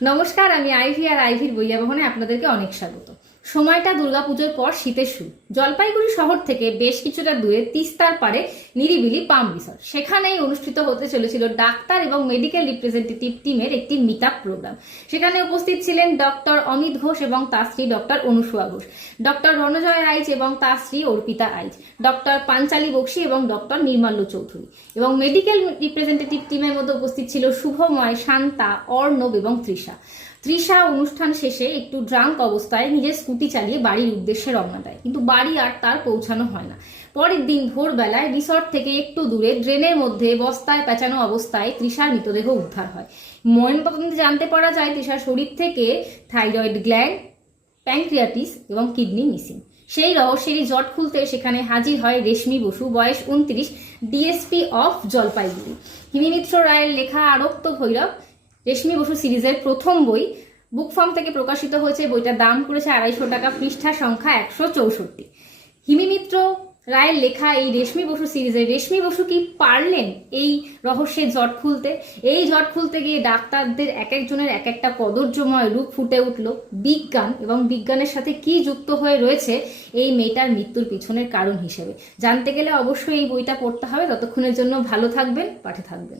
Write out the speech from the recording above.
নমস্কার, আমি আইভি আর আইভির বইয়াবহনে আপনাদেরকে অনেক স্বাগত। সময়টা দুর্গাপুজোর পর শীতের শুরু। জলপাইগুড়ি শহর থেকে বেশ কিছুটা দূরে তিস্তার পারে নিরিবিলি পাম রিসর্ট, সেখানেই অনুষ্ঠিত হতে চলেছিল ডাক্তার এবং মেডিকেল রিপ্রেজেন্টেটিভ টিমের একটি মিট আপ প্রোগ্রাম। সেখানে উপস্থিত ছিলেন ডক্টর অমিত ঘোষ এবং তার স্ত্রী ডক্টর অনুসুয়া ঘোষ, ডক্টর রণজয় আইচ এবং তার স্ত্রী অর্পিতা আইচ, ডক্টর পাঞ্চালী বক্সি এবং ডক্টর নির্মাল্য চৌধুরী। এবং মেডিকেল রিপ্রেজেন্টেটিভ টিমের মধ্যে উপস্থিত ছিল শুভময়, শান্তা, অর্ণব এবং তৃষা অনুষ্ঠান শেষে একটু ড্রাঙ্ক অবস্থায় নিজের স্কুটি চালিয়ে বাড়ির উদ্দেশ্যে রওনা দেয়, কিন্তু বাড়ি আর তার পৌঁছানো হয় না। পরের দিন ভোরবেলায় রিসর্ট থেকে একটু দূরে ড্রেনের মধ্যে বস্তায় পেঁচানো অবস্থায় তৃষার মৃতদেহ উদ্ধার হয়। ময়নাতদন্তে জানতে পারা যায় তৃষার শরীর থেকে থাইরয়েড গ্ল্যান্ড, প্যানক্রিয়াটিস এবং কিডনি মিসিং। সেই রহস্যেরই জট খুলতে সেখানে হাজির হয় রেশমি বসু, বয়স 29, ডিএসপি অফ জলপাইগুড়ি। হিমিমিত্র রায়ের লেখা আরক্ত ভৈরব রেশমি বসু সিরিজের প্রথম বই। বুক ফার্ম থেকে প্রকাশিত হয়েছে। বইটার দাম করেছে 250 টাকা, পৃষ্ঠা সংখ্যা 164। হিমিমিত্র রায়ের লেখা এই রেশমি বসু সিরিজে রেশমি বসু কি পারলেন এই রহস্যের জট খুলতে? এই জট খুলতে গিয়ে ডাক্তারদের এক একজনের এক একটা কদর্যময় রূপ ফুটে উঠল। বিজ্ঞান এবং বিজ্ঞানের সাথে কি যুক্ত হয়ে রয়েছে এই মেয়েটার মৃত্যুর পিছনের কারণ হিসেবে জানতে গেলে অবশ্যই এই বইটা পড়তে হবে। ততক্ষণের জন্য ভালো থাকবেন, পাঠে থাকবেন।